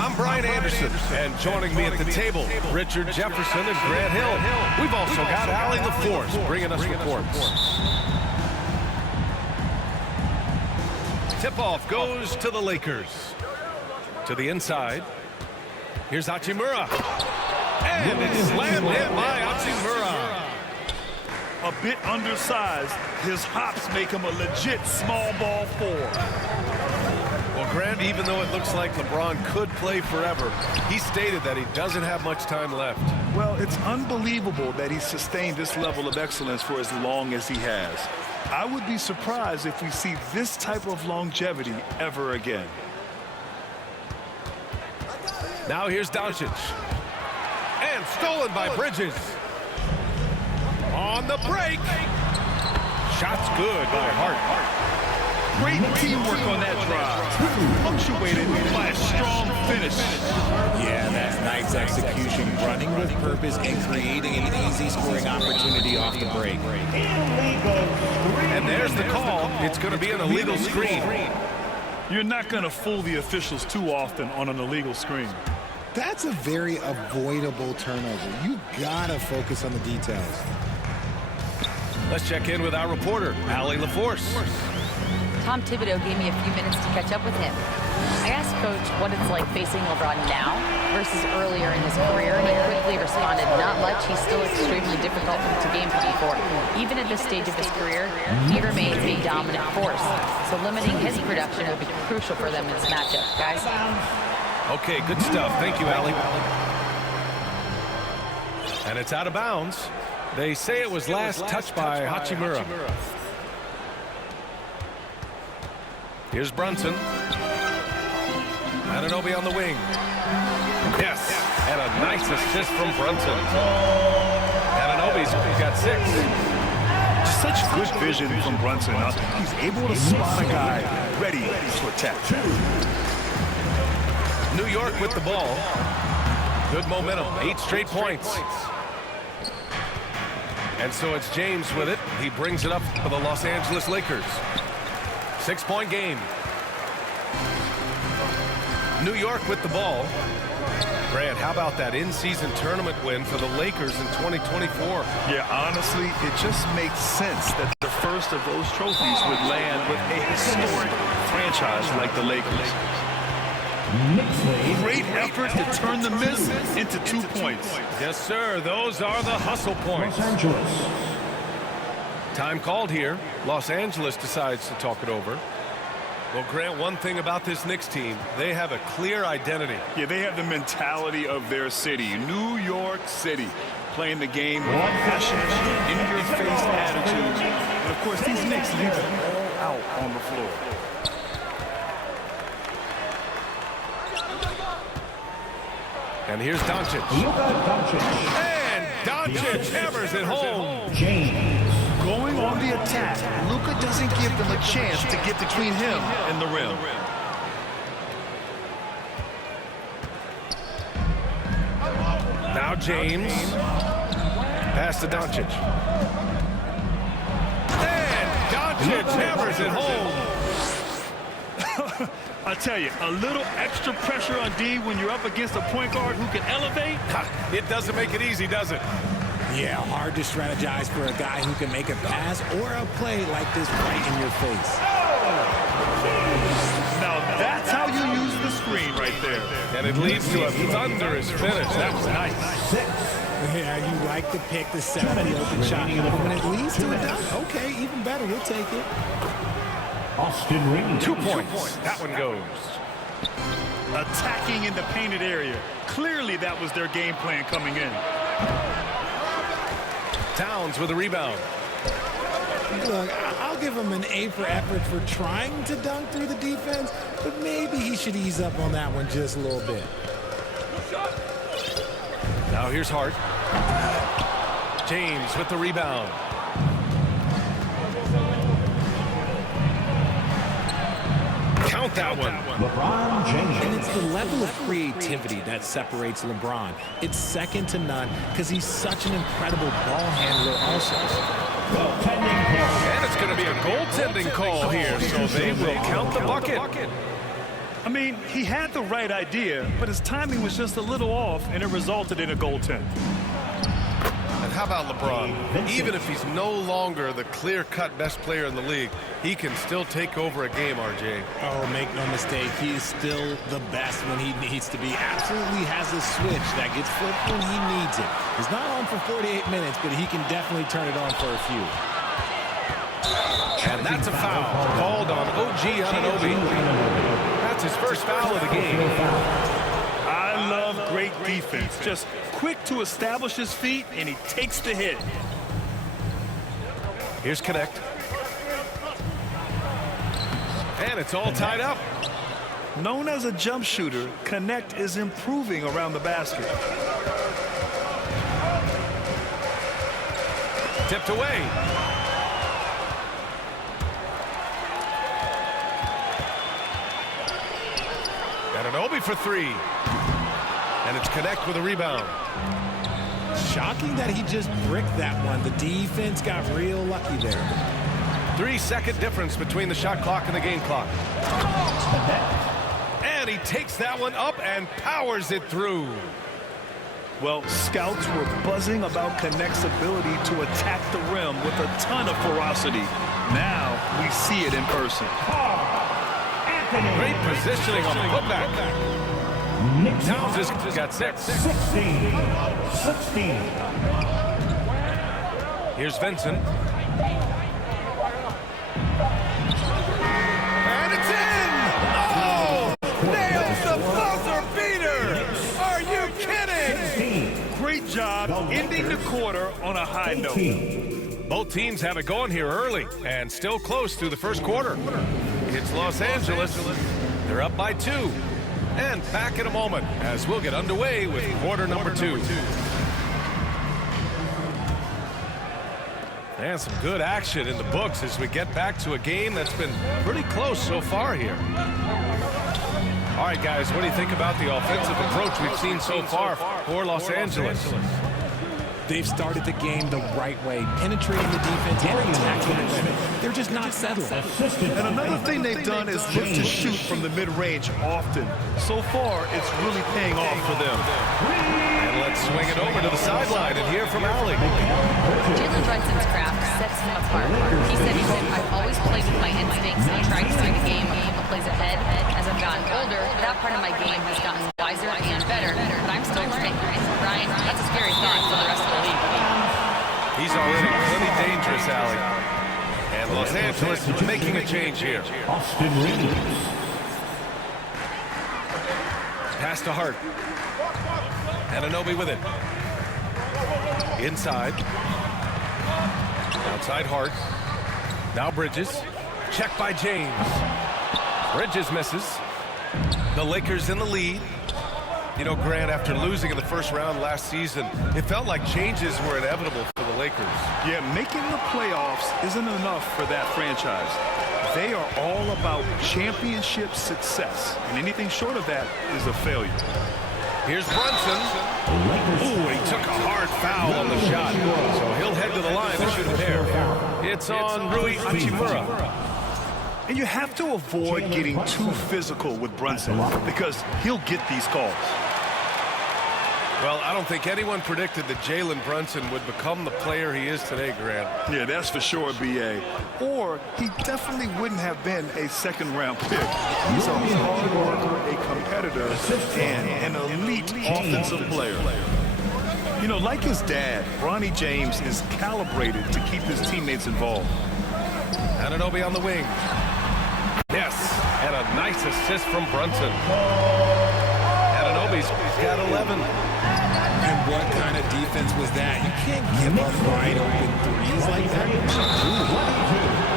I'm Brian Anderson, and joining me at the table, Richard Jefferson and Grant Hill. We've also got Allie LaForce bringing us reports. Tip-off goes to the Lakers. To the inside. Here's Hachimura. And it's slammed in by Hachimura. A bit undersized, his hops make him a legit small ball four. Well, Grant, even though it looks like LeBron could play forever, he stated that he doesn't have much time left. Well, it's unbelievable that he's sustained this level of excellence for as long as he has. I would be surprised if we see this type of longevity ever again. Now here's Doncic. And stolen by Bridges. On the break. Shots good by Hart. Great teamwork on that drive. Punctuated by a strong finish. Yeah, that's nice execution. Running with purpose and creating an easy scoring opportunity off the break. And there's the call. It's going to be an illegal screen. You're not going to fool the officials too often on an illegal screen. That's a very avoidable turnover. You gotta focus on the details. Let's check in with our reporter, Allie LaForce. Tom Thibodeau gave me a few minutes to catch up with him. I asked Coach what it's like facing LeBron now versus earlier in his career, and he quickly responded, not much. He's still extremely difficult to game plan for. Even at this stage of his career, he remains a dominant force. So limiting his production would be crucial for them in this matchup, guys. Okay, good stuff. Thank you, Allie. And it's out of bounds. They say it was last touched by Hachimura. Here's Brunson. Anunoby on the wing. Yes, and a nice assist from Brunson. Anunoby's got 6. Such good vision from Brunson. He's able to spot a guy ready to attack. New York with the ball. Good momentum, 8 straight points. And so it's James with it. He brings it up for the Los Angeles Lakers. 6-point game. New York with the ball. Grant, how about that in-season tournament win for the Lakers in 2024? Yeah, honestly, it just makes sense that the first of those trophies would land with a historic franchise like the Lakers. Great effort to turn the miss into 2 points. Yes, sir. Those are the hustle points. Los Angeles. Time called here. Los Angeles decides to talk it over. Well, Grant, one thing about this Knicks team, they have a clear identity. Yeah, they have the mentality of their city, New York City, playing the game with passion, in-your-face attitude. And, of course, these Knicks leave it all out on the floor. And here's Doncic. And Doncic hammers it home. Going on the attack, Luka doesn't give them a chance to get between him and the rim. Now James. Pass to Doncic. And Doncic hammers it home. I tell you, a little extra pressure on D when you're up against a point guard who can elevate. It doesn't make it easy, does it? Yeah, hard to strategize for a guy who can make a pass or a play like this right in your face. Now that's how you use the screen right there. And it leads to a thunderous finish. That was nice. Yeah, you like to pick the center of the open shot. When it leads to a dunk, okay, even better, we'll take it. 2 points. That one goes. Attacking in the painted area. Clearly that was their game plan coming in. Towns with a rebound. Look, I'll give him an A for effort for trying to dunk through the defense, but maybe he should ease up on that one just a little bit. Now here's Hart. James with the rebound. Count that one. LeBron James. And it's the level of creativity that separates LeBron. It's second to none because he's such an incredible ball handler also. And it's going to be a goaltending call here, so they will count the bucket. I mean, he had the right idea, but his timing was just a little off, and it resulted in a goaltend. And how about LeBron? Even if he's no longer the clear-cut best player in the league, he can still take over a game, RJ. Oh, make no mistake, he's still the best when he needs to be. Absolutely has a switch that gets flipped when he needs it. He's not on for 48 minutes, but he can definitely turn it on for a few. And that's a foul called on OG Anunoby. That's his first foul of the game. I love great defense. Just quick to establish his feet, and he takes the hit. Here's Connect. And it's all tied up. Known as a jump shooter, Connect is improving around the basket. Tipped away. Anunoby for three. And it's Connect with a rebound. Shocking that he just bricked that one. The defense got real lucky there. 3-second difference between the shot clock and the game clock. And he takes that one up and powers it through. Well, scouts were buzzing about Connect's ability to attack the rim with a ton of ferocity. Now we see it in person. Great positioning on the putback. Towns just got 6. 16. Here's Vincent. And it's in! Oh! Nails the buzzer beater! Are you kidding? Great job ending the quarter on a high note. Both teams have it going here early and still close through the first quarter. It's Los Angeles. They're up by 2. And back in a moment as we'll get underway with quarter number 2. And some good action in the books as we get back to a game that's been pretty close so far here. All right, guys, what do you think about the offensive approach we've seen so far for Los Angeles? They've started the game the right way, penetrating the defense and attacking the rim. They're just not settling. And another thing they've done is look to shoot from the mid-range often. So far, it's really paying off for them. And let's swing it over to the sideline and hear from Allie. Jalen Brunson's craft sets him apart. He said, I've always played with my instincts and tried to see the game a couple plays ahead. As I've gotten older, that part of my game has gotten wiser and better, but I'm still learning. Ryan, that's a scary thought for the rest of the league. He's already plenty dangerous, Allie. And Los Angeles making a change here. Austin Reeves. Pass to Hart. Anunoby with it. Inside. Outside Hart. Now Bridges. Check by James. Bridges misses. The Lakers in the lead. You know, Grant, after losing in the first round last season, it felt like changes were inevitable for the Lakers. Yeah, making the playoffs isn't enough for that franchise. They are all about championship success, and anything short of that is a failure. Here's Brunson. Ooh, he took a hard foul on the shot. So he'll head to the line to shoot a pair. It's on Rui Hachimura. And you have to avoid getting too physical with Brunson because he'll get these calls. Well, I don't think anyone predicted that Jalen Brunson would become the player he is today, Grant. Yeah, that's for sure, B.A. Or he definitely wouldn't have been a second-round pick. He's a hard worker, a competitor, and an elite offensive player. You know, like his dad, Bronny James is calibrated to keep his teammates involved. Anunoby on the wing. Yes, and a nice assist from Brunson. Anunoby's got 11. And what kind of defense was that? You can't give up wide open threes like that.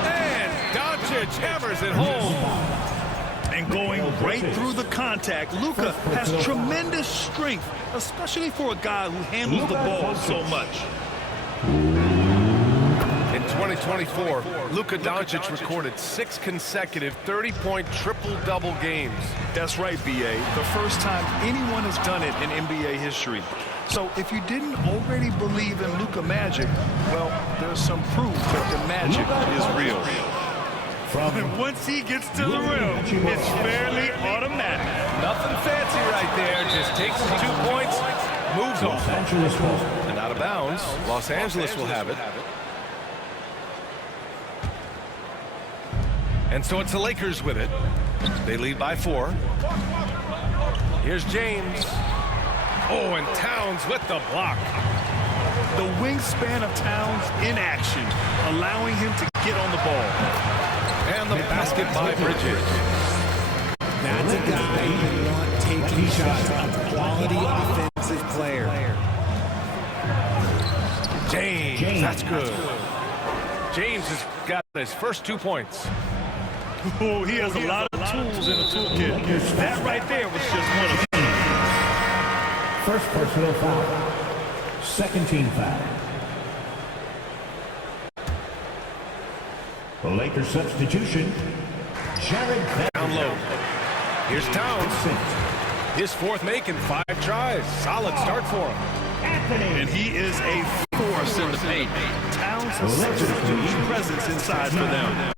And Doncic hammers it home. And going right through the contact, Luka has tremendous strength, especially for a guy who handles the ball so much. In 2024, Luka Doncic recorded 6 consecutive 30-point triple-double games. That's right, B.A. The first time anyone has done it in NBA history. So if you didn't already believe in Luka Magic, well, there's some proof that the magic is real. And once he gets to the rim, it's fairly automatic. Nothing fancy right there. Just takes the 2 points, moves on. And out of bounds, Los Angeles will have it. And so it's the Lakers with it. They lead by 4. Here's James. Oh, and Towns with the block. The wingspan of Towns in action, allowing him to get on the ball. And the basket by Bridges. That's a guy you want taking shots. A quality offensive player. James, that's good. James has got his first 2 points. Oh, he has a lot of tools in the toolkit. That right there was just one of them. First personal foul. Second team foul. The Lakers substitution. Jared Down low. Here's Towns. His 4th make in 5 tries. Solid start for him. And he is a force in the paint. Towns has such a huge presence inside for them.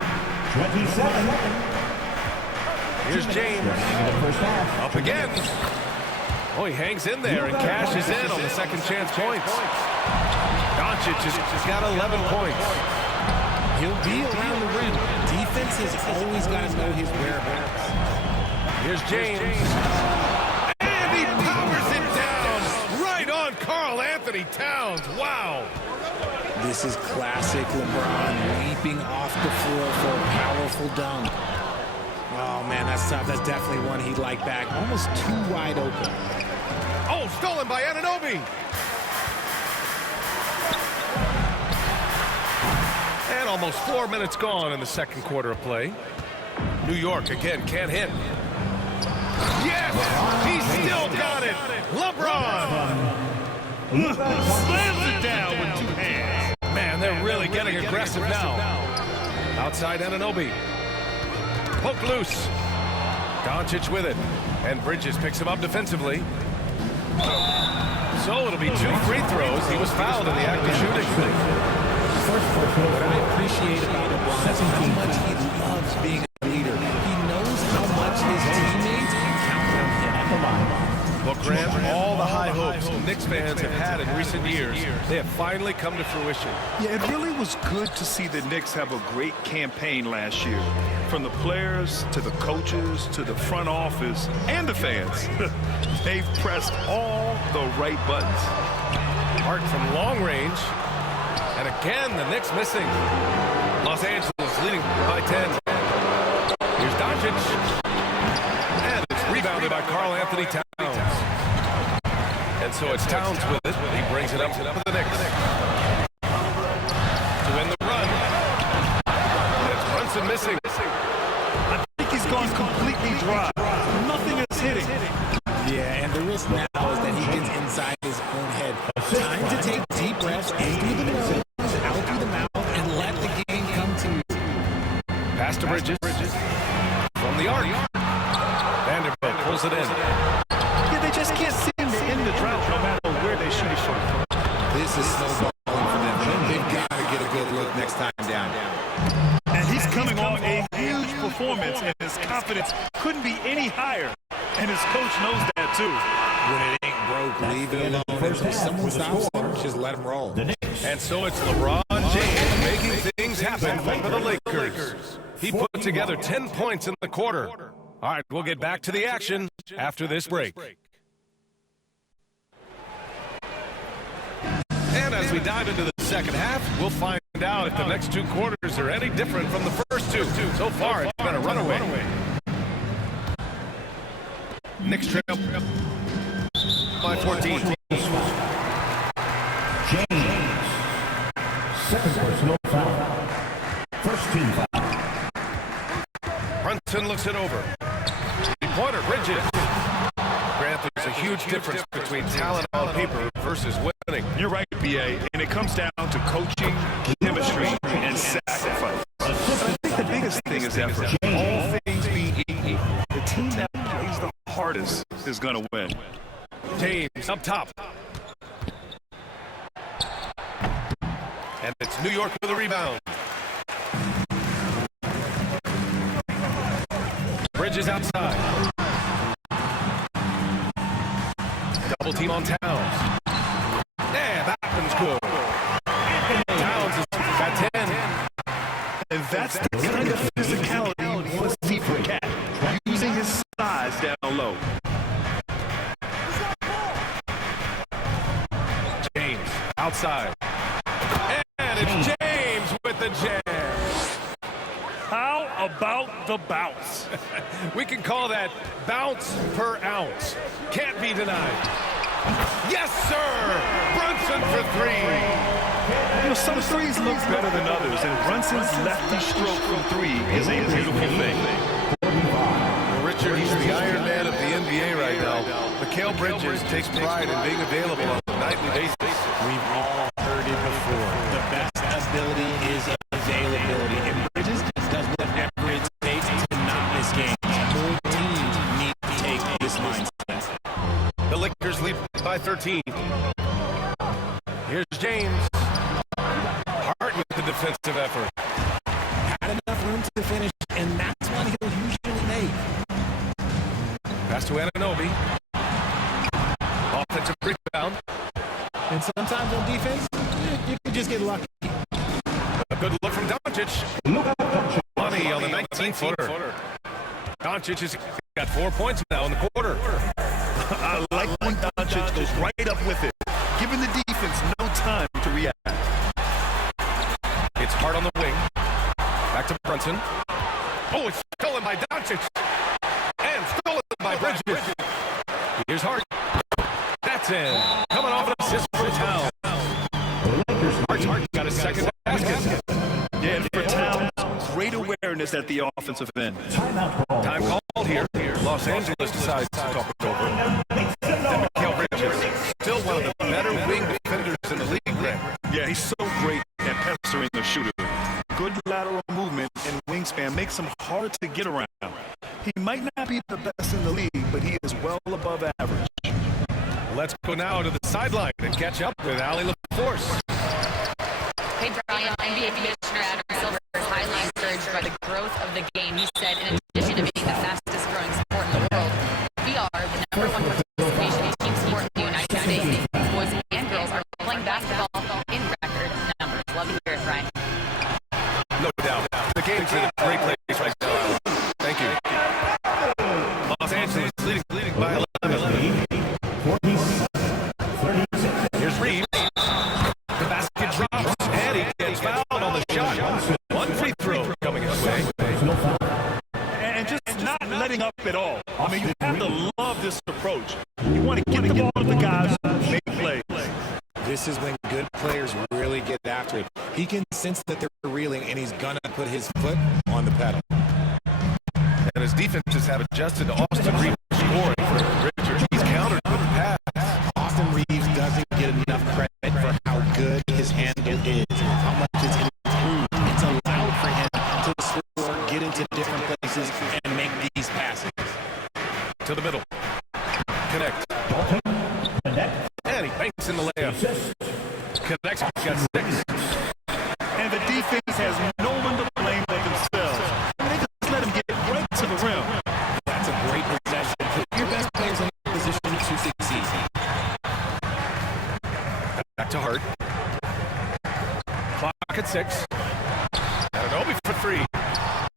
27. Here's James. Up again. Oh, he hangs in there and cashes in on the second chance points. Doncic has got 11 points. He'll be around the rim. Defense has always got to know his whereabouts. Here's James. And he powers it down. Right on Karl Anthony Towns. Wow. This is classic LeBron leaping off the floor for a powerful dunk. Oh, man, that's tough. That's definitely one he'd like back. Almost too wide open. Oh, stolen by Anunoby. And almost 4 minutes gone in the second quarter of play. New York again can't hit. Yes, he still got it. LeBron slams it down with 2 hands. Man, they're really getting aggressive now. Outside Anunoby. Poke loose. Doncic with it. And Bridges picks him up defensively. So it'll be 2 free throws. He was fouled in the act of shooting. What I appreciate about LeBron is how much he loves being a leader. He knows how much his teammates count on him. Well, Grant, all the high hopes Knicks fans have had in recent years, they have finally come to fruition. Yeah, it really was good to see the Knicks have a great campaign last year. From the players to the coaches to the front office and the fans. They've pressed all the right buttons. Hart from long range. And again, the Knicks missing. Los Angeles leading by 10. Here's Doncic. And it's rebounded by Karl Anthony Towns. And so it's Towns with it. He brings it up to the Knicks. To win the run. And it's Brunson missing. I think he's gone completely dry. Nothing is hitting. Yeah, and the risk now is that he gets inside his own head. Time to take deep breaths in through the nose, out through the mouth, and let the game come to you. Pass to Bridges. From the arc. Vanderbilt pulls it in. Yeah, they just can't seem to end the drought no matter where they shoot it from. This is snowballing for them. They've got to get a good look next time down. And he's coming off a huge performance, and his confidence couldn't be any higher. And his coach knows that, too. When it ain't broke, leave it alone. If someone stops him, just let him roll. And so it's LeBron James making things happen for the Lakers. He put together 10 points in the quarter. All right, we'll get back to the action after this break. And as we dive into the second half, we'll find out if the next 2 quarters are any different from the first 2. So far, it's been a runaway. Knicks trail by 14. James. Second personal foul. First team foul. Brunson looks it over. Pointer, Bridges. Grant, there's a huge difference between talent on paper versus winning. You're right, B.A., and it comes down to coaching, chemistry, and sacrifice. But I think the biggest thing is effort. All things being equal, the team that plays the hardest is going to win. James up top. And it's New York with a rebound. Bridges outside. Double team on Towns. Yeah, that one's good. Towns has got 10. And that's the kind of physicality you want to see from Cat, using his size down low. James outside. And it's James with the jam. How about the bounce? We can call that bounce per ounce. Can't be denied. Yes, sir! Brunson for three. You know, some threes look better than others, and Brunson's lefty stroke from three is a beautiful thing. Well, Richard, he's the Iron Man of the NBA right now. Mikal Bridges takes pride in being available on a nightly basis. We've all heard it before. The best ability is availability. And Bridges does whatever it takes to not miss games. More teams need to take this mindset. The Lakers lead by 13. Here's James. Hart with the defensive effort. Had enough room to finish, and that's what he'll usually make. Pass to Anunoby. Offensive rebound. And sometimes on defense, you can just get lucky. A good look from Doncic. Money on the 19-footer. Doncic has got 4 points now in the quarter. I like when Doncic goes right up with it, giving the defense no time to react. It's Hart on the wing. Back to Brunson. Oh, it's stolen by Doncic. And stolen by Bridges. Here's Hart. That's in. Coming off an assist from Towns. Hart got his second basket. Yeah, and for Towns, great awareness at the offensive end. Time called here. Los Angeles decides to talk it over. And Mikal Bridges, still one of the better wing defenders in the league, Grant. Yeah, he's so great at pestering the shooter. Good lateral movement and wingspan makes him hard to get around. He might not be the best in the league, but he is well above average. Let's go now to the sideline and catch up with Allie LaForce. Hey, Brian, NBA Commissioner Adam Silver is highly encouraged by the growth of the game. He said, in addition to being the fastest growing sport in the world, we are the #1 participation team sport in the United States. Boys and girls are playing basketball in record numbers. Love to hear it, Brian. No doubt. The game's in a great place right now. Thank you. Los Angeles leading by 11. Here's Reeves. The basket drops, and he gets fouled on the shot. One free throw coming his way. And just not letting up at all. I mean, you have to love this approach. You want to get the ball to the guys who make plays. This is when good players really get after it. He can sense that they're reeling, and he's going to put his foot on the pedal. And his defenses have adjusted to Austin Reeves scoring for Richard. He's countered with the pass. Austin Reeves doesn't get enough credit for how good his handle is, how much it's improved. It's allowed for him to score, get into different places, and make these passes. To the middle. Connect. And he banks in the layup. Connects, got 6. And the defense has no one to blame but themselves. They just let him get right to the rim. That's a great possession. Put your best players in a position to succeed. Back to Hart. Clock at 6. Anunoby for 3.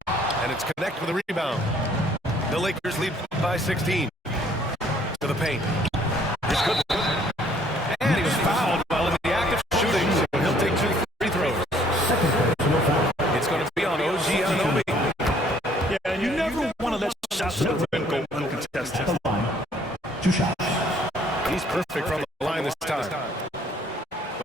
And it's Connect with a rebound. The Lakers lead by 16. To the paint. Here's good. And he was fouled while in the act of shooting, so he'll take 2 free throws. It's going to be on OG Anunoby. Yeah, and you never want to let shots to the rim go uncontested. 2 shots. He's perfect from the line this time.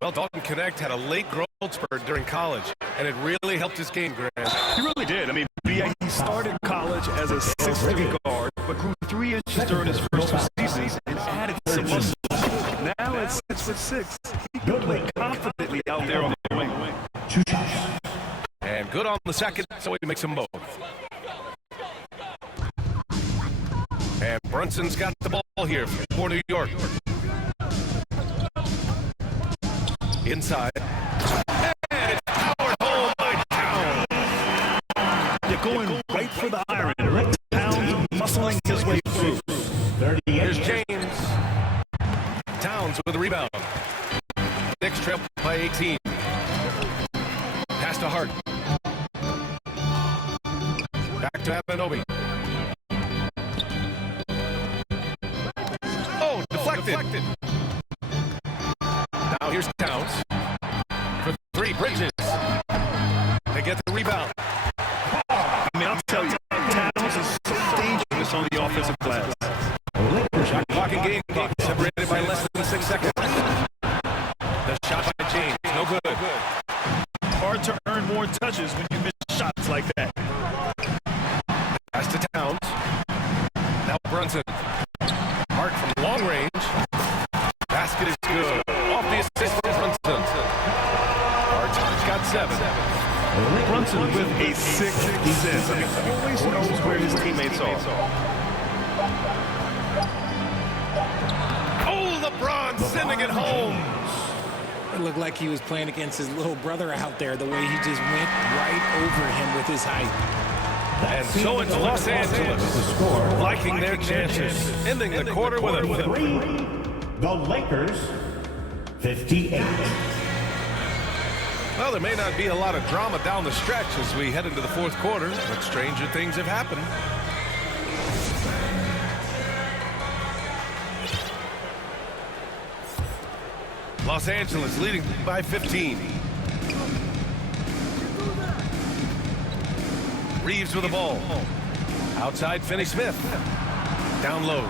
Well, Dalton Connect had a late growth spurt during college, and it really helped his game, Grant. He really did. I mean, he started college as a 6'3" guard, but grew 3 inches during his first 2 seasons and added some muscle. Now at 6'6", he can play confidently out there on the wing. 2 shots. And good on the second, so he makes them both. And Brunson's got the ball here for New York. Inside. And it's powered home by Towns. You're going right for the iron. Towns muscling his way through. Here's James. deflected. Now here's Towns. For three, Bridges. They get the rebound. I mean, I'll tell you, Towns is so dangerous on the offensive glass. Shot clock and game clock separated by less than 6 seconds. The shot by James, no good. Hard to earn more touches when you miss shots like that. Pass to Towns. Now Brunson. Hart from long range. Basket is good. Off the assist from Brunson. Hart's got 7. Brunson with a sixth sense. I mean, he always knows where his teammates are. Oh, LeBron sending it home. It looked like he was playing against his little brother out there, the way he just went right over him with his height. And so it's Los Angeles liking their chances, ending the quarter with a 3. The Lakers, 58. Well, there may not be a lot of drama down the stretch as we head into the fourth quarter, but stranger things have happened. Los Angeles leading by 15. Reeves with the ball. Outside, Finney-Smith. Down low.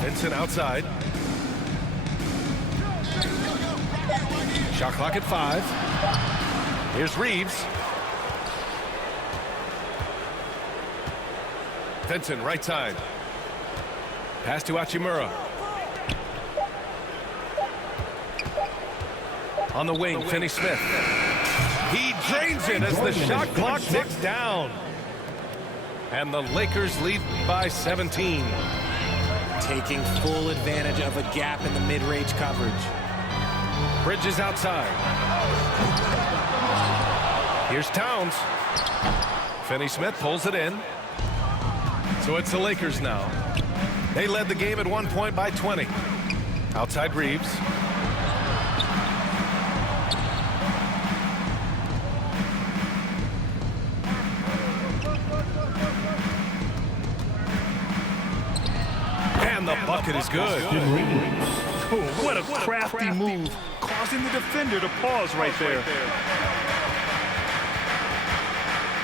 Vincent outside. Shot clock at 5. Here's Reeves. Vincent right side. Pass to Hachimura. On the wing, Finney-Smith. He drains it as the shot clock ticks down. And the Lakers lead by 17. Taking full advantage of a gap in the mid-range coverage. Bridges outside. Here's Towns. Finney-Smith pulls it in. So it's the Lakers now. They led the game at one point by 20. Outside Reeves. And the bucket is good. Oh, what a crafty move, causing the defender to pause right there.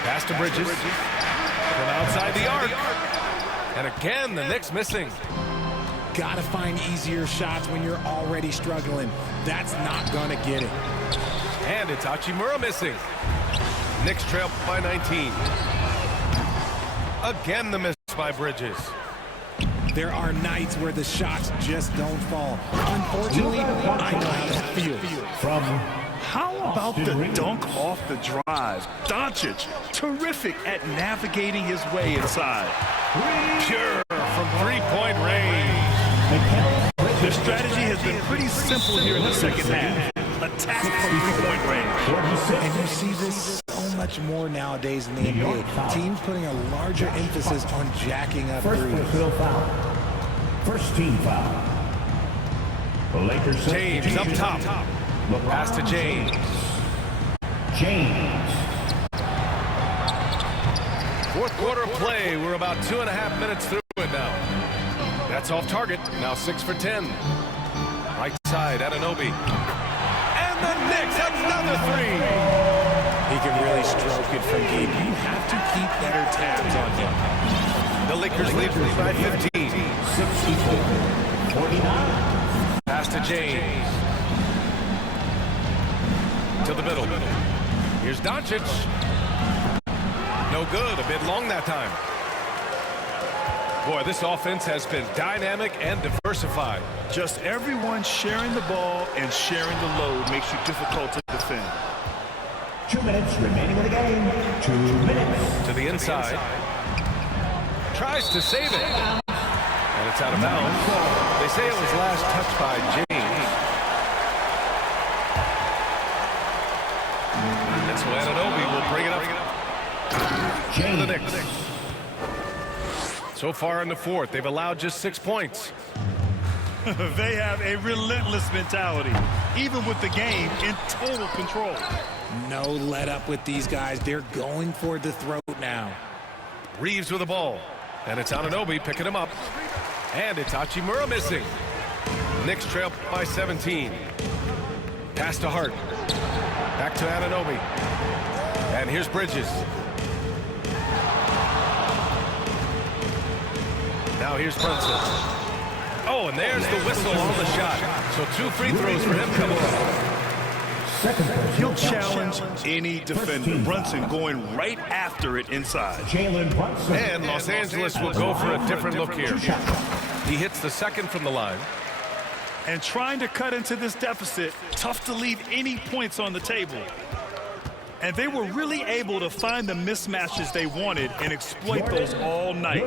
Pass to Bridges. From outside the arc. And again, the Knicks missing. Gotta find easier shots when you're already struggling. That's not gonna get it. And it's Hachimura missing. Knicks trail by 19. Again, the miss by Bridges. There are nights where the shots just don't fall. Unfortunately, I know how that feels. How about the dunk off the drive? Doncic, terrific at navigating his way inside. Pure from three-point range. The strategy has been pretty simple here in the second half. Attack from three-point range. And you see this so much more nowadays in the NBA. Teams putting a larger emphasis on jacking up threes. First team foul. The Lakers. James up top. Pass to James. Fourth quarter play. We're about 2.5 minutes through it now. That's off target. Now 6 for 10. Right side, Anunoby. And the Knicks have another 3. He can really stroke it from deep. You have to keep better tabs on him. The Lakers lead by 15. 49. Pass to James. To the middle. Here's Doncic. No good. A bit long that time. Boy, this offense has been dynamic and diversified. Just everyone sharing the ball and sharing the load makes you difficult to defend. 2 minutes remaining in the game. 2 minutes. To the inside. Tries to save it. And it's out of bounds. They say it was last touched by James. And so Anunoby will bring it up to the Knicks. So far in the fourth, they've allowed just 6 points. They have a relentless mentality, even with the game in total control. No let up with these guys. They're going for the throat now. Reeves with the ball. And it's Anunoby picking him up. And it's Hachimura missing. Knicks trail by 17. Pass to Hart. Back to Anunoby. And here's Bridges. Now here's Brunson. Oh, and there's the whistle on the shot. So 2 free throws for him coming up. He'll challenge any defender. Brunson going right after it inside. And Los Angeles will go for a different look here. He hits the second from the line. And trying to cut into this deficit, tough to leave any points on the table. And they were really able to find the mismatches they wanted and exploit those all night.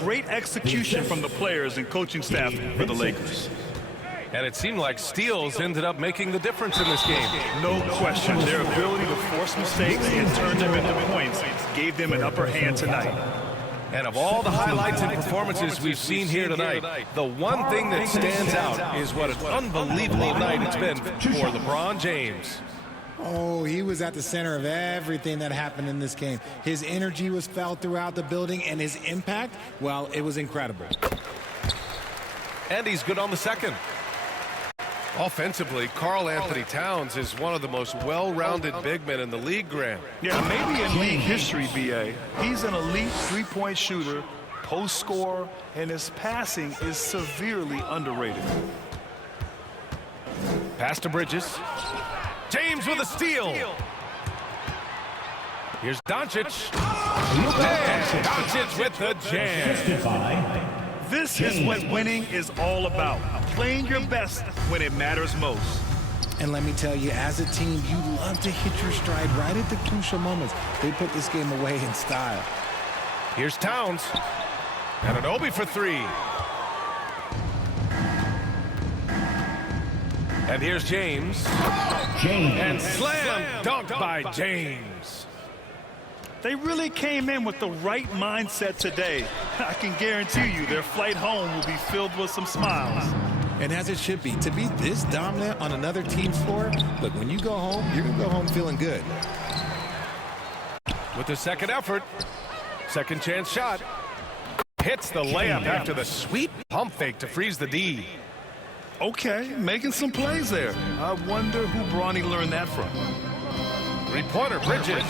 Great execution from the players and coaching staff for the Lakers. And it seemed like steals ended up making the difference in this game. No question. Their ability to force mistakes and turn them into points gave them an upper hand tonight. And of all the highlights and performances we've seen here tonight, the one thing that stands out is what an unbelievable night it's been for LeBron James. Oh, he was at the center of everything that happened in this game. His energy was felt throughout the building, and his impact, well, it was incredible. And he's good on the second. Offensively, Karl Anthony Towns is one of the most well-rounded big men in the league, Grant. Yeah, maybe in league history, B.A. He's an elite three-point shooter, post scorer, and his passing is severely underrated. Pass to Bridges. James with a steal. Here's Doncic. And Doncic with the jam. This is what winning is all about. Playing your best when it matters most. And let me tell you, as a team, you love to hit your stride right at the crucial moments. They put this game away in style. Here's Towns. Anunoby for 3. And here's James. And slam dunk by James. They really came in with the right mindset today. I can guarantee you their flight home will be filled with some smiles. And as it should be, to be this dominant on another team's floor, look, when you go home, you're going to go home feeling good. With the second effort, second chance shot. Hits the layup after the sweet pump fake to freeze the D. Okay, making some plays there. I wonder who Bronny learned that from. 3-pointer, Bridges.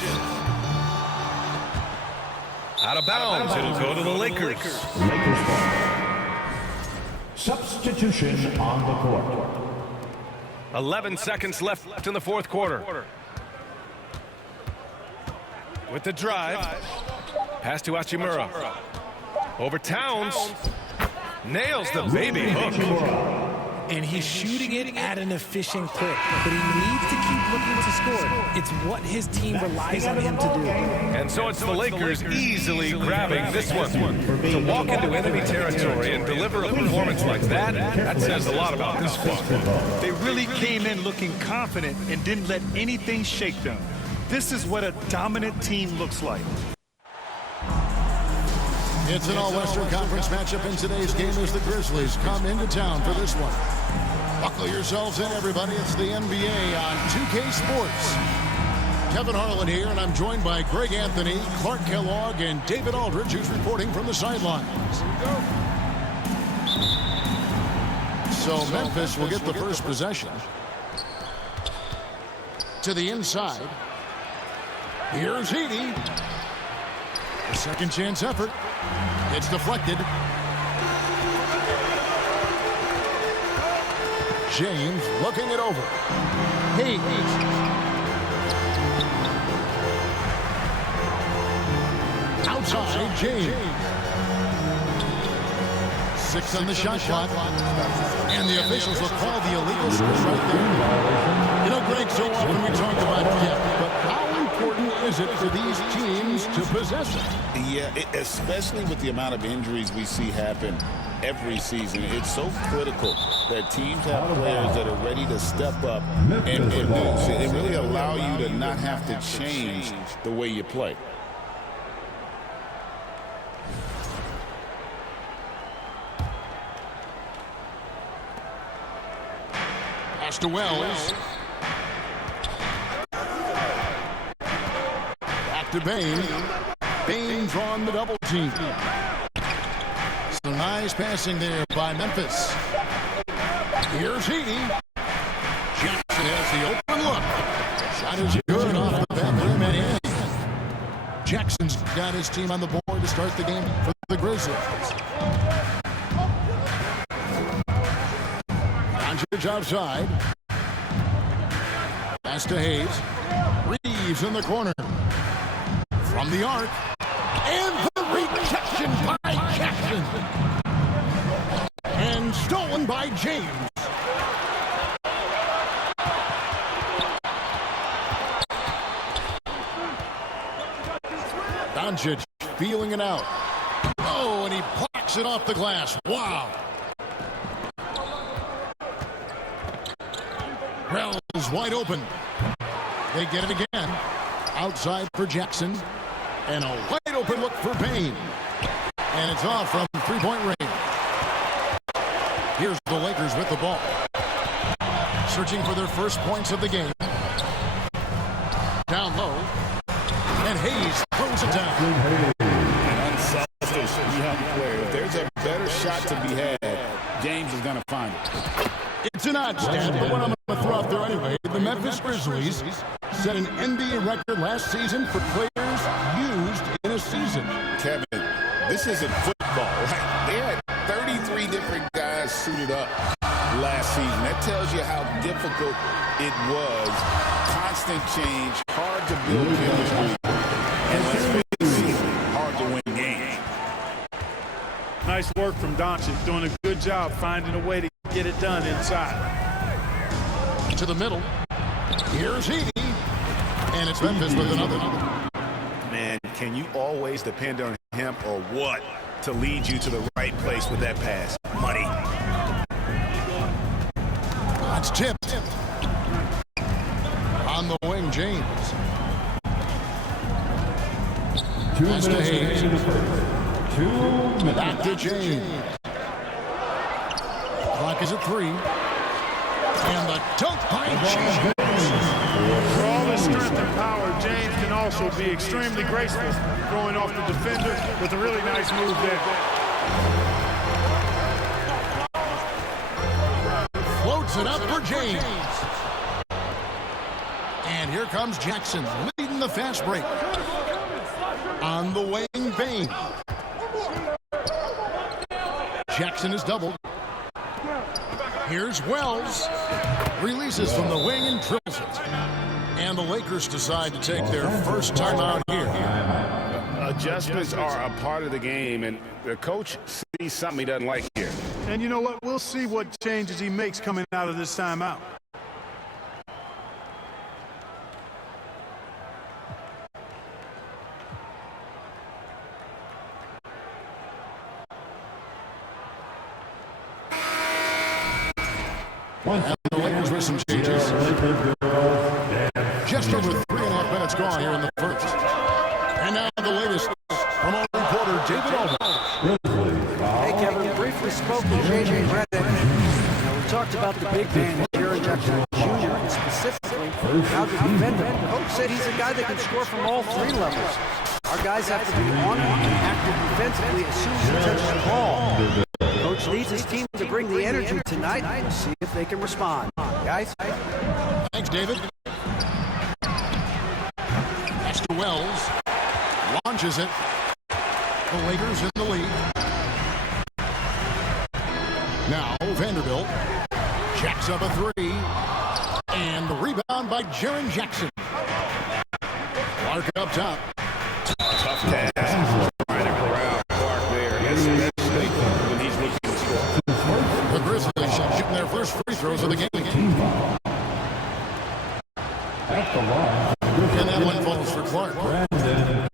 Out of bounds, it'll go to the Lakers. Substitution on the court. 11 seconds left in the fourth quarter. With the drive. Pass to Hachimura. Over Towns. Nails the baby hook. And he's shooting it at an efficient clip, but he needs to keep looking to score. It's what his team relies on him to do. And so it's the Lakers easily grabbing this one. To walk into enemy territory and deliver a performance like that, that says a lot about this squad. They really came in looking confident and didn't let anything shake them. This is what a dominant team looks like. It's an all-Western Conference matchup in today's game as the Grizzlies come into town for this one. Buckle yourselves in, everybody. It's the NBA on 2K Sports. Kevin Harlan here, and I'm joined by Greg Anthony, Clark Kellogg, and David Aldridge, who's reporting from the sidelines. So Memphis will get the first possession. To the inside. Here's Heaney. A second chance effort. It's deflected. James looking it over. Hayes. Outside, James. 6 on the shot clock. And the officials will call the illegal score right there. You know, Greg, so often we talk about depth, but how important is it for these teams to possess it? Yeah, especially with the amount of injuries we see happen every season. It's so critical that teams have players that are ready to step up and do. So it really allow you to not have to change the way you play. Pass to Wells. Back to Bain. Bain drawn the double team. Nice passing there by Memphis. Here's Heaney. Jackson has the open look. Shot is good off the back rim and in. Jackson's got his team on the board to start the game for the Grizzlies. Doncic outside. Pass to Hayes. Reeves in the corner. From the arc. And the rejection by Jackson. And stolen by James. Doncic feeling it out. Oh, and he blocks it off the glass. Wow. Wells wide open. They get it again. Outside for Jackson. And a wide open look for Payne. And it's off from three-point range. Here's the Lakers with the ball. Searching for their first points of the game. Down low. And Hayes throws it down. An unselfish young player. If there's a better shot to be had, James is going to find it. It's an odd stat, but what I'm going to throw out there anyway. The Memphis Grizzlies set an NBA record last season for players used in a season. Kevin, this isn't football. They had 33 different guys suited up last season. That tells you how difficult it was. Constant change, hard to build chemistry, and let's face it, hard to win games. Nice work from Doncic, doing a good job finding a way to get it done inside. To the middle. Here's Heaney. And it's Memphis with another. Man, can you always depend on him or what to lead you to the right place with that pass? Money. That's tipped. On the wing, James. Pass to Hayes. Back to James. Clock is at 3. And the dunk by James. For all his strength and power, James can also be extremely graceful, throwing off the defender with a really nice move there. Floats it up for James. And here comes Jackson leading the fast break. On the wing, Payne. Jackson is doubled. Here's Wells. Releases from the wing and drills it. And the Lakers decide to take their first timeout here. Adjustments are a part of the game, and the coach sees something he doesn't like here. And you know what? We'll see what changes he makes coming out of this timeout. And the Lakers with some changes. Just over 3.5 minutes gone here in the first. And now the latest from our reporter, David Aldridge. Hey, Kevin, briefly spoke with J.J. Redick. Now, we talked about the big man, Jaren Jackson Jr., and specifically how to defend him. Coach said he's a guy that can score from all 3 levels. Our guys have to be on him and active defensively as soon as he touches the ball. Coach needs his team to bring the energy tonight and see if they can respond. Guys? Thanks, David. Pass to Wells. Launches it. The Lakers in the lead. Now Vanderbilt. Jacks up a 3. And the rebound by Jaren Jackson. Clark up top. Tough pass. Trying to corral Clark there. When he's looking to score. The Grizzlies shooting their first free throws of the game. And that one falls for Clark.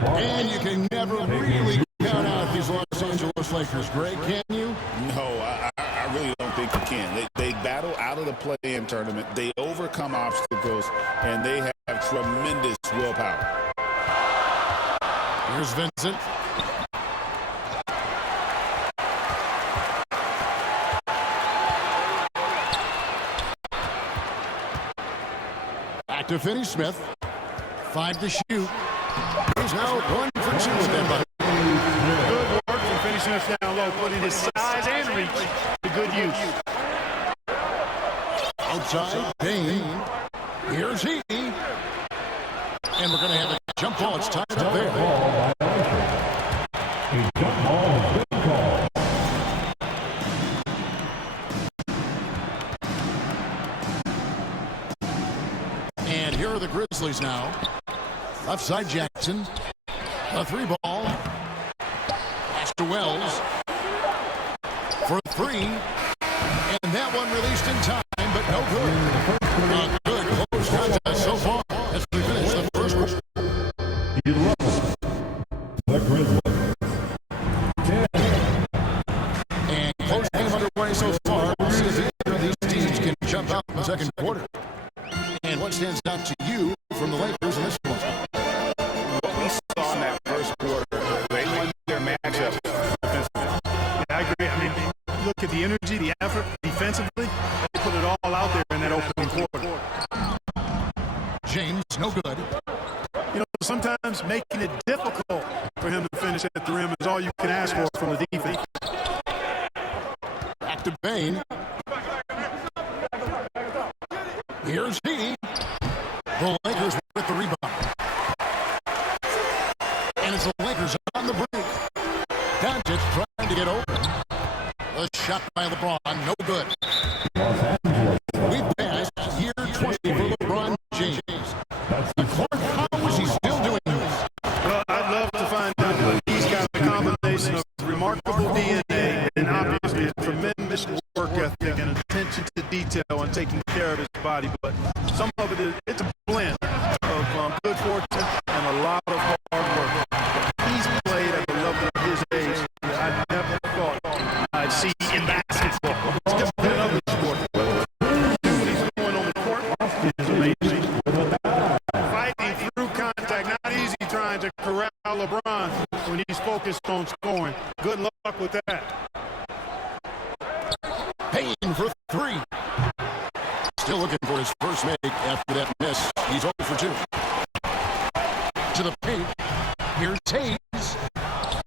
And you can never really count out these Los Angeles Lakers, Greg, can you? No, I really don't think you can. They battle out of the play-in tournament. They overcome obstacles, and they have tremendous willpower. Here's Vincent. Back to Finney-Smith. 5 to shoot. He's now 1 for 2 with them. Good work from forcing us down low, putting his size and reach to good use. Outside, Dane. Here's he. And we're going to have a jump ball. It's tied up there. A jump ball, good call. And here are the Grizzlies now. Left side, Jackson. A 3-ball. Pass to Wells. For 3. And that one released in time, but no good. A good close contest so far as we finish the first quarter. 11. The Grizzlies. 10. And close game underway so far. We'll see if either of these teams can jump out in the second quarter. And what stands out to you from the Lakers in this one? What we saw in that first quarter, they won their matchup defensively. Yeah, I agree. I mean, look at the energy, the effort defensively. They put it all out there in that opening quarter. James, no good. You know, sometimes making it difficult for him to finish at the rim is all you can ask for from the defense. Back to Bain. Here's he. The Lakers with the rebound. And it's the Lakers on the break. Doncic trying to get open. A shot by LeBron, no good. We passed year 20 for LeBron James. How is he still doing this? Well, I'd love to find out that he's got a combination of remarkable DNA and obviously a tremendous work ethic and attention to detail and taking care of his body. But some of it is, it's a blend of good fortune and a lot of hard work. He's played at the level of his age that I never thought I'd see in basketball. It's different than other sports. What he's doing on the court is amazing. Fighting through contact, not easy trying to corral LeBron when he's focused on scoring. Good luck with that. Payne for 3. Still looking for his first make after that miss. He's 0 for 2. To the paint. Here's Hayes.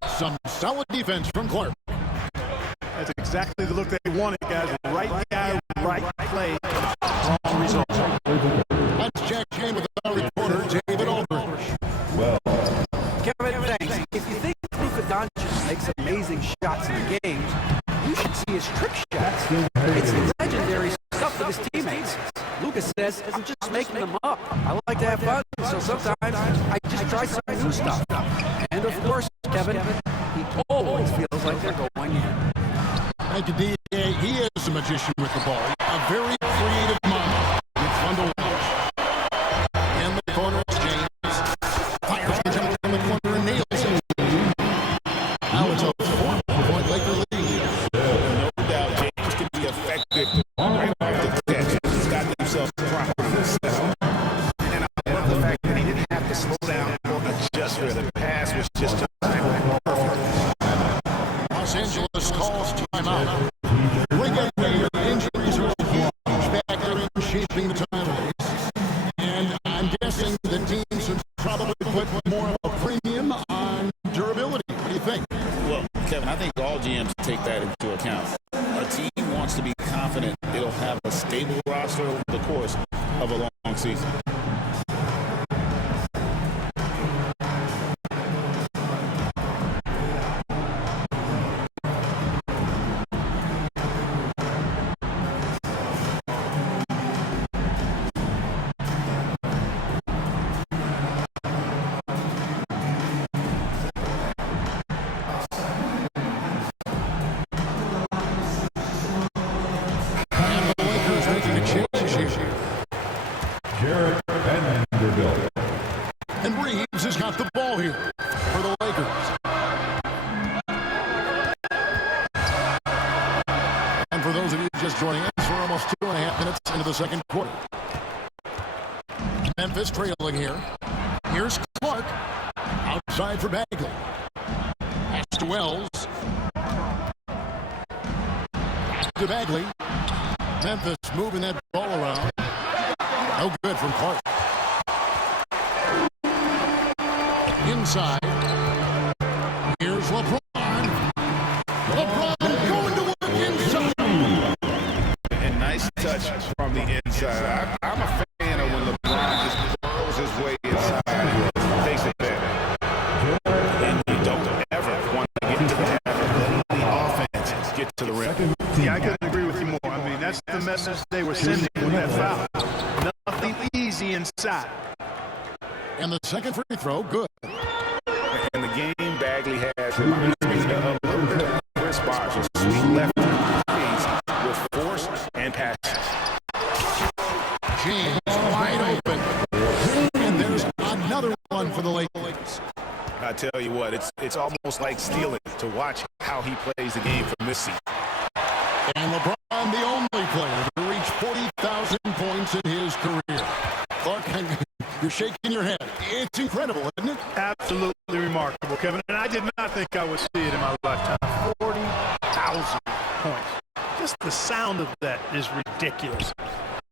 Some solid defense from Clark. That's exactly the look they wanted, guys. Right guy, right play, wrong result. That's Jack Game with our reporter, David Aldridge. Well, Kevin, thanks. If you think Luka Doncic makes amazing shots in the games, you should see his trick shots. It's legendary stuff with his teammates. Luka says, I'm just making them up. I like to have fun, so sometimes I just try some new stuff. And of course, Kevin, he always feels like they're going in. Thank you, D.A. He is a magician with the ball. A very creative mind. It's fun to watch. In the corner is James. Fires the jump in the corner and nails it. Now it's a 4-point Laker lead. No doubt James can be effective right off the catch. He's got himself properly set up. And I love the fact that he didn't have to slow down or adjust for the pass was just perfect. Los Angeles calls timeout. Regular injuries are a huge factor in shaping the title race. And I'm guessing the teams should probably put more of a premium on durability. What do you think? Well, Kevin, I think all GMs take that into account. A team wants to be confident it'll have a stable roster over the course of a long season. And Reeves has got the ball here for the Lakers. And for those of you just joining us, we're almost 2.5 minutes into the second quarter. Memphis trailing here. Here's Clark. Outside for Bagley. Pass to Wells. To Bagley. Memphis moving that ball around. No good from Clark. Inside. Here's LeBron. And the second free throw, good. And the game Bagley has reminds me of a little bit of Chris Bosh, a sweet lefty with force and passion. James wide open. And there's another one for the Lakers. I tell you what, it's almost like stealing to watch how he plays the game from this seat. And LeBron, the only player to reach 40,000 points in his career. Clark, you're shaking your head. It's incredible, isn't it? Absolutely remarkable, Kevin. And I did not think I would see it in my lifetime. 40,000 points. Just the sound of that is ridiculous.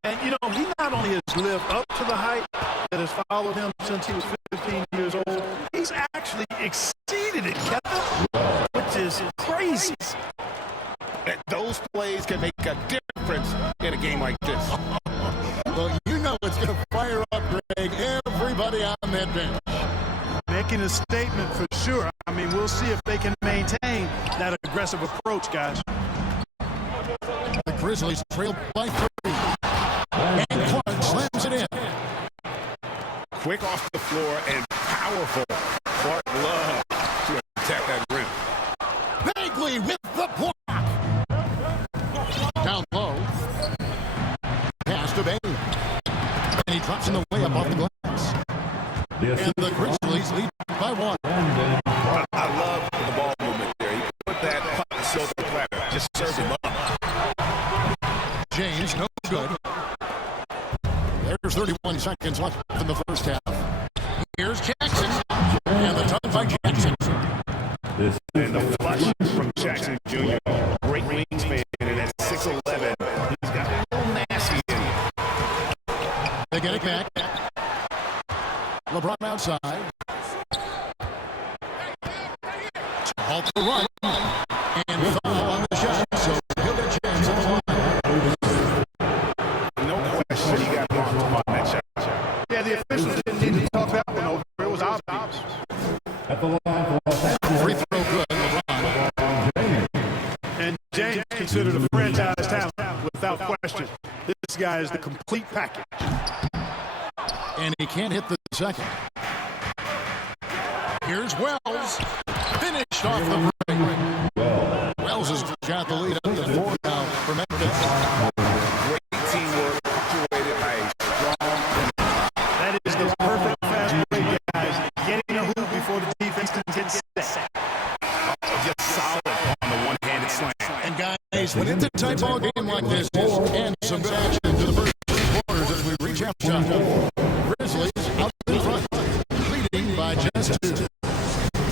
And, you know, he not only has lived up to the hype that has followed him since he was 15 years old, he's actually exceeded it, Kevin, which is crazy. Those plays can make a difference in a game like this. Well, you know it's going to fire up, Greg, everybody on that bench. Making a statement for sure. I mean, we'll see if they can maintain that aggressive approach, guys. The Grizzlies trail by 3. And Clark slams it in. Quick off the floor and powerful. Clark loves to attack that rim. Bagley with the block. Down low. Pass to Bagley. And he drops in the way up off the glass. And the Grizzlies lead by 1. I love the ball movement there. He put that puck silver platter. Just serve him up. James, no good. There's 31 seconds left in the first half. Here's Jackson. And the dunk by Jackson. And the flush from Jackson Jr. Great wingspan, and at 6'11", he's got a little nasty in him. They get it back. LeBron outside. Halt the run. And foul on the shot. So he'll get a chance at the line. No question he got blocked on that shot. Yeah, the officials didn't need to talk that one over. It was obvious. At the line, free throw good, LeBron. And James considered a franchise talent without question. This guy is the complete package. And he can't hit the second. Here's Wells. Finished off the break. Wells has got the lead up to 4 now for Memphis. Great teamwork, punctuated by a strong finish. That is the perfect fast break, guys. Getting a hoop before the defense can get set. Just solid on the one-handed slam. And guys, when it's a tight ball game like this, and some good action to the first 3 quarters as we reach halftime. Grizzlies out in front, leading by just 2.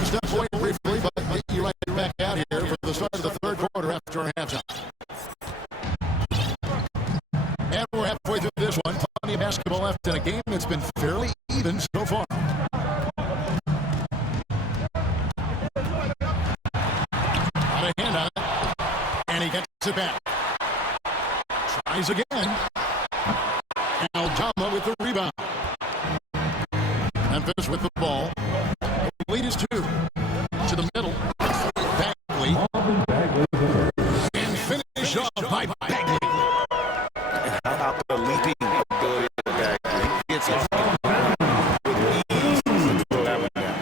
Step away briefly, but you right back out here for the start of the third quarter after our halftime. And we're halfway through this one. Plenty of basketball left in a game that's been fairly even so far. Got a hand on it, and he gets it back. Tries again. Aldama with the rebound. Memphis with the ball. The lead is 2. To the middle. Bagley. And finish off by Bagley. How about the leaping ability of Bagley? He gets off with ease to throw that one down.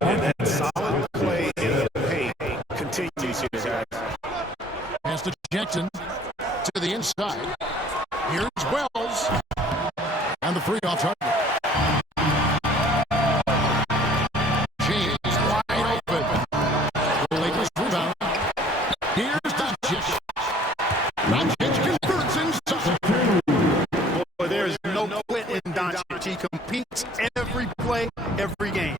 And that solid play in the paint continues here, guys. Pass to Jackson. To the inside. Here's Wells. And the free off target. James wide open. The Lakers rebound. Here's Doncic. Doncic converts inside. Boy, there's no quit in Doncic. He competes every play, every game.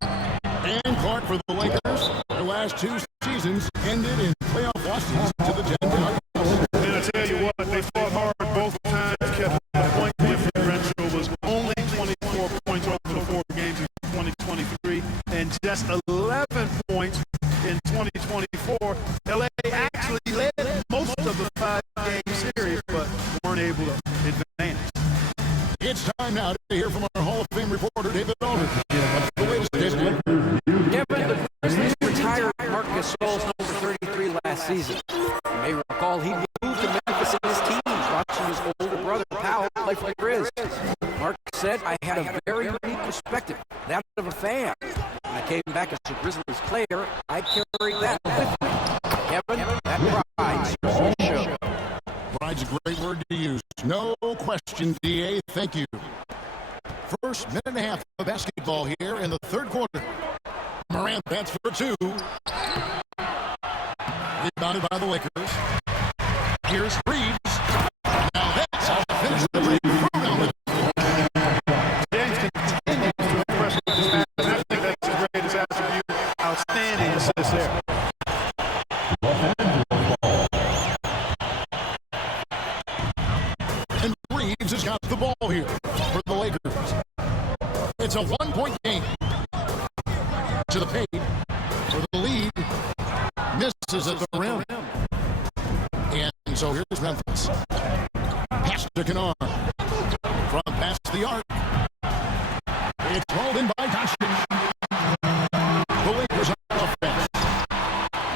And Clark for the Lakers. Their last 2 seasons ended in playoff losses to the Denver Nuggets. And I tell you what, they fought hard both times. Kept the point differential was only 24 points over the 4 games in 2023 and just 11 points in 2024. LA actually led most of the 5-game series, but weren't able to advance. It's time now to hear from our Hall of Fame reporter, David Aldridge. The latest, David. Kevin, the Grizzlies retired Marc Gasol's number 33 last season. You may recall he moved to Memphis in his teens, watching his older brother, Powell, play for the Grizz. Marc said, I had a very unique back as a Grizzlies player, I'd carry that with me. Kevin, that pride certainly shows. Pride's a great word to use. No question, D.A. Thank you. First minute and a half of basketball here in the third quarter. Morant bats for two. Rebounded by the Lakers. Here's Reeves. Now that's how to finish the break. James continues to impress with this match, and I think that's his greatest attribute. Outstanding assist there. And Reeves has got the ball here for the Lakers. It's a one-point game. To the paint for the lead. Misses at the rim. And so here's Memphis. Pass to Kennard. From past the arc. It's rolled in by Doncic. The Lakers on offense.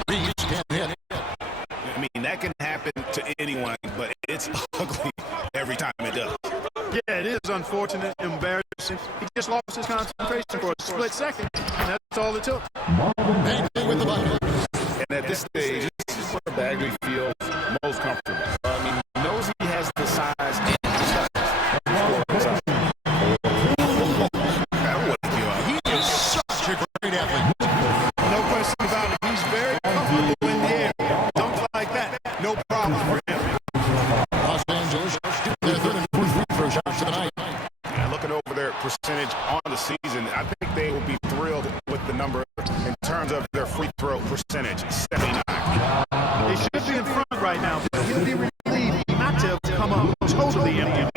Reeves can't hit it. I mean, that can happen to anyone, but it's ugly every time it does. Yeah, it is unfortunate, embarrassing. He just lost his concentration for a split second, and that's all it took. Bagley with the bucket. And at this stage, this is where Bagley feels most comfortable. I mean, he knows he has the size and the size. He is such a great athlete. No question about it. He's very comfortable in the air. Dunk like that, no problem for him. Los Angeles, their third and fourth free throw shots tonight. And looking over their percentage on the season, I think they will be thrilled with the number in terms of their free throw percentage, 79. They should be in front right now, but he'll be relieved not to have come up totally empty.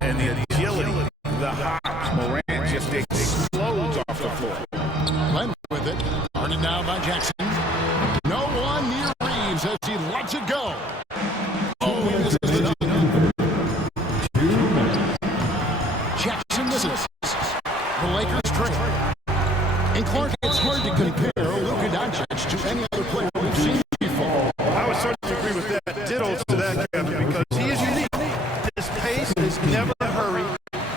And the agility, the hops, Morant just explodes off the floor. Glenn with it. Guarded now by Jackson. No one near Reeves as he lets it go. Oh, this is the dunk. Jackson misses. The Lakers trail. And Clark, it's hard to compare Luka Doncic to any other player we've seen before. I would certainly agree with that. Ditto to that, Kevin, because he is unique. His pace is never a hurry.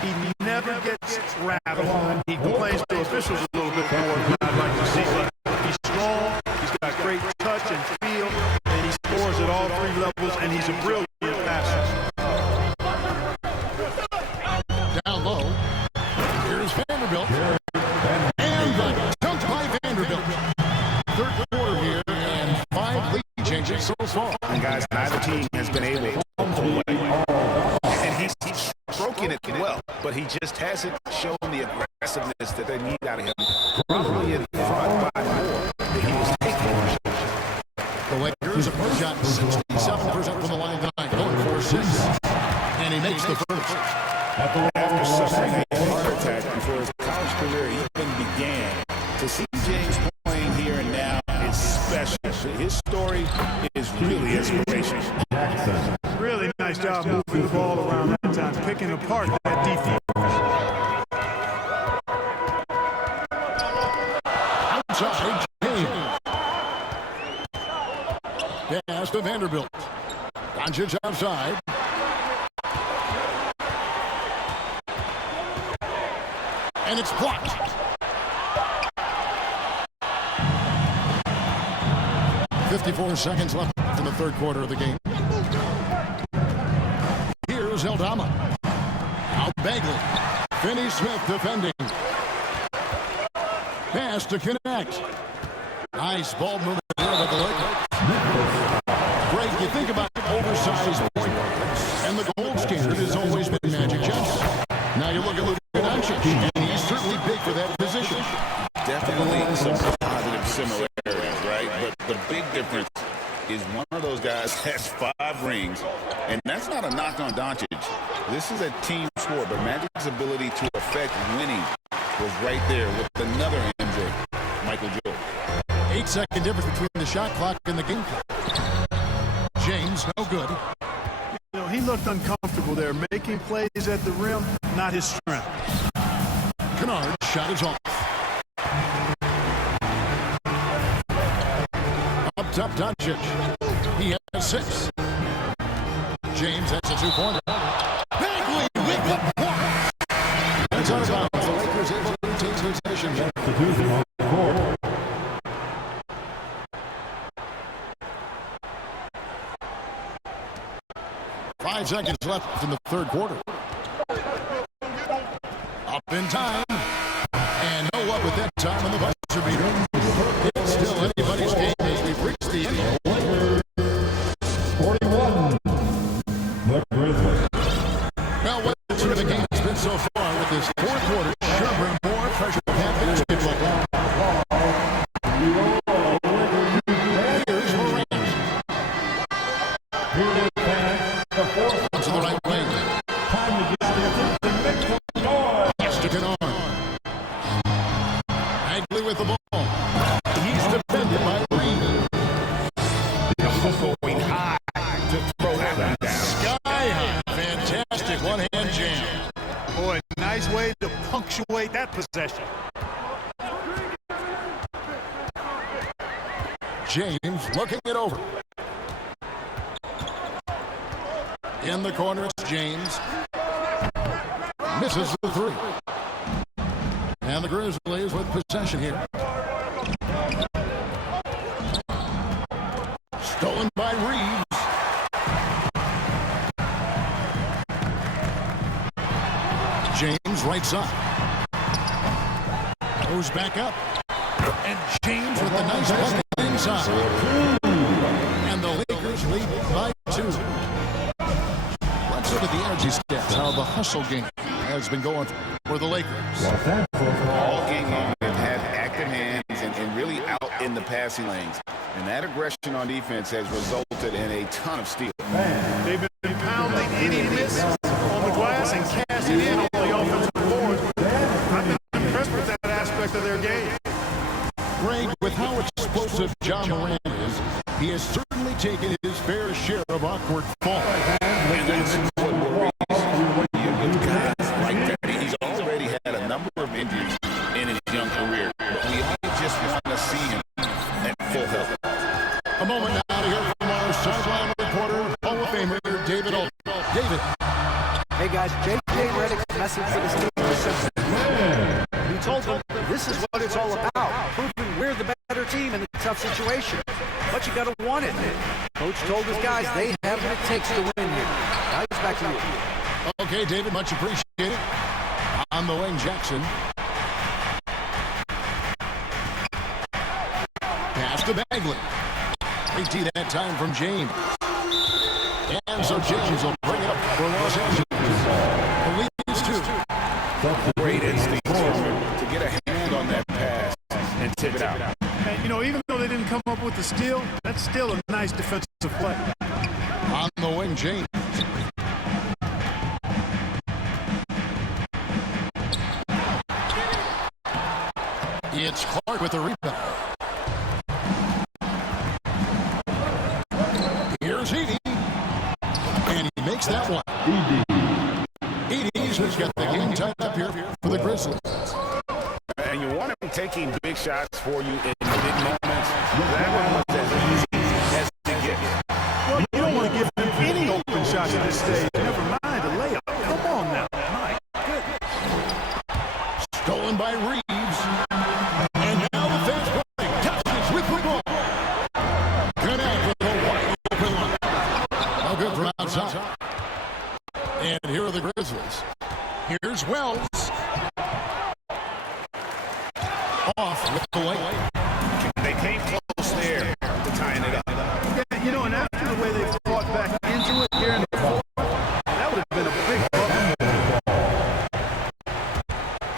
He never gets rattled. He complains to officials a little bit more than I'd like to see. But he's strong. He's got great touch and feel, and he scores at all three levels, and he's a brilliant passer. Down low. Here's Vanderbilt. And the dunk by Vanderbilt. Third quarter here, and 5 lead changes so far. And guys, neither team has been able to pull away. And he's broken it well, but he just hasn't shown the aggressiveness that they need out of him. Probably in front by more than he was taking. The Lakers have shot 67% from the line tonight, going for 6. And he makes the first. After suffering a heart attack before his college career even began, to see James playing here and now is special. His story is really inspirational. Really nice job moving the ball around that time, picking apart that defense. Outside, James. Pass to Vanderbilt. Doncic outside. And it's blocked. .54 seconds left in the third quarter of the game. Here's Eldama. Now Bagley. Finney Smith defending. Pass to connect. Nice ball movement there by the Lakers. Greg, you think about oversized point guards, and the gold standard has always been Magic Johnson. Now you look at Luka Doncic, and he's certainly big for that position. Definitely some positive similarities, right? But the big difference is one of those guys has 5 rings, and that's not a knock on Doncic. This is a team sport, but Magic's ability to affect winning was right there with another MJ, Michael Jordan. 8-second difference between the shot clock and the game clock. James, no good. You know, he looked uncomfortable there, making plays at the rim, not his strength. Kennard shot is off. Up top, Doncic. He has 6. James has a 2-pointer. Bagley with the block. That's out of bounds. The Lakers able to take possession. 5 seconds left in the third quarter. Up in time. And no luck with that time on the buzzer beater. It's still anybody's game as we've reached the end. 41. The Grizzlies. Well, what the game has been so far with this fourth quarter sure bring more pressure to basketball. Here's Morant. To the right wing. Stick it on. Bagley with the ball. He's defended by Reed. Going high to throw that one down. Sky high. Fantastic one-hand jam. Boy, nice way to punctuate that possession. James looking it over. In the corner, it's James. Misses the three. And the Grizzlies with possession here. Stolen by Reeves. James right side. Goes back up. And James with the nice bucket inside. And the Lakers lead by 2. Let's look at the energy stats, how the hustle game has been going for the Lakers. All game long, they've had active hands and really out in the passing lanes. And that aggression on defense has resulted in a ton of steals. They've been pounding any miss on the glass and cashing in on the offensive board. I've been impressed with that aspect of their game. Greg, with how explosive John Morant is, he has certainly taken his fair share of awkward falls. And that's what worries you with guys like that. He's already had a number of injuries in his young career, but we just want to see him at full health. A moment now to hear from our sideline reporter, Hall of Famer David Olden. David. Hey guys, J.J. Redick's message for this team is simple. He told them this is what it's all about, proving we're the better team in a tough situation. But you got to want it. Coach told his guys they have what it takes to win here. Guys, back to you. Okay, David, much appreciated. On the wing, Jackson. Pass to Bagley. 18 that time from James. And so James will bring it up for Los Angeles. The lead is 2. Great instinct to get a hand on that pass and tip it out. And, you know, even though they didn't come up with the steal, that's still a nice defensive play. On the wing, James. It's Clark with the rebound. Here's Edey. And he makes that one. Edey's who's got the game tied up here for the Grizzlies. And you want him taking big shots for you in big moments. That one was as easy as to get. Well, you don't want to give him any open shots at this stage. Never mind a layup. Come on now. My goodness. Stolen by Reeves. And now the fast break. Touches with the ball. Good out with a wide open line. No good from outside. And here are the Grizzlies. Here's Wells. Off with the lane. They came close there to tying it up. Yeah, you know, and after the way they fought back into it here in the fourth, that would have been a big problem.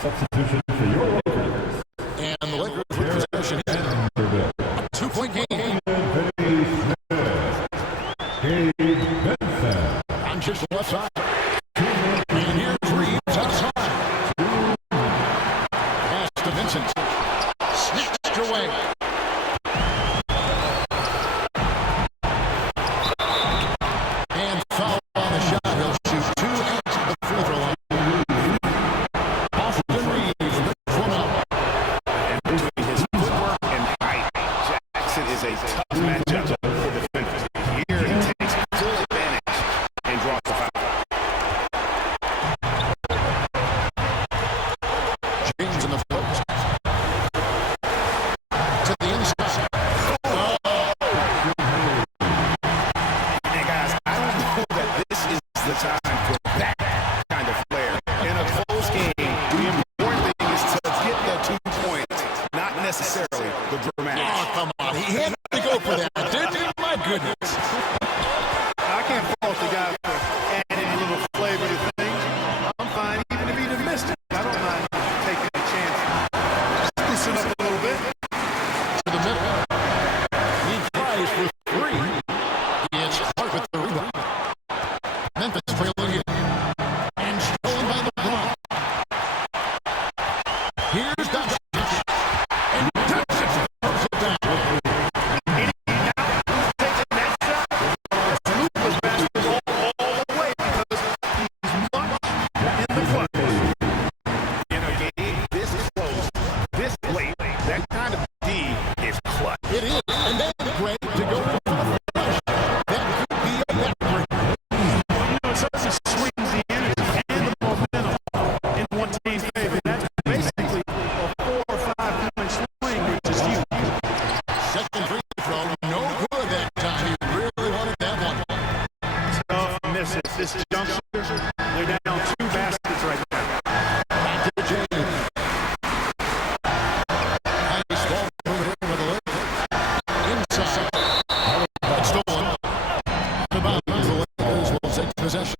Substitution for your Lakers. And the Lakers with possession. A 2-point game. On just the left side. And here's Reeves outside. Pass to Vincent. Snatched away. And foul on the shot. He'll shoot 2 at the free throw line. Austin Reeves picks one up. And between his footwork and height, Jackson is a tough matchup for defenders. Here he takes full advantage and draws the foul. James in the post. To the inside. Hey guys, I don't know that this is the dramatics. Oh, come on. He had to go for that, didn't he? My goodness. I can't fault the guy for adding a little flavor to things. I'm fine. Even if he missed it, I don't mind taking a chance. Loosen up a little bit. To the middle. He tries for three. It's Hart with the rebound. Memphis trailing it. And stolen by LeBron. Here's Dutch. And Dutch throws it down. It is, and then Greg to go for the flush. That could be a backbreaker. You know, it such swings the energy and the momentum in one team's favor. That's basically a 4 or 5 point swing, which is huge. Second free throw, no good that time. He really wanted that one. Tough misses. This juncture, they're down 2 baskets right now. Back to James. Nice ball moving in with the leg. Inside. That's stolen. The bounce. The Lakers will take possession.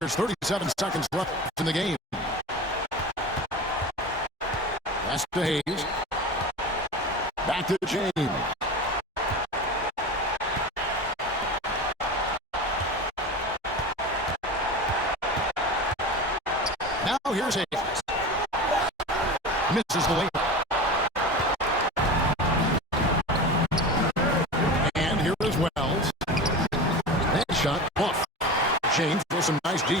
There's 37 seconds left in the game. That's to Hayes. Back to James. Now here's Hayes. Misses the layup. And here is Wells. That shot off. James for some nice D.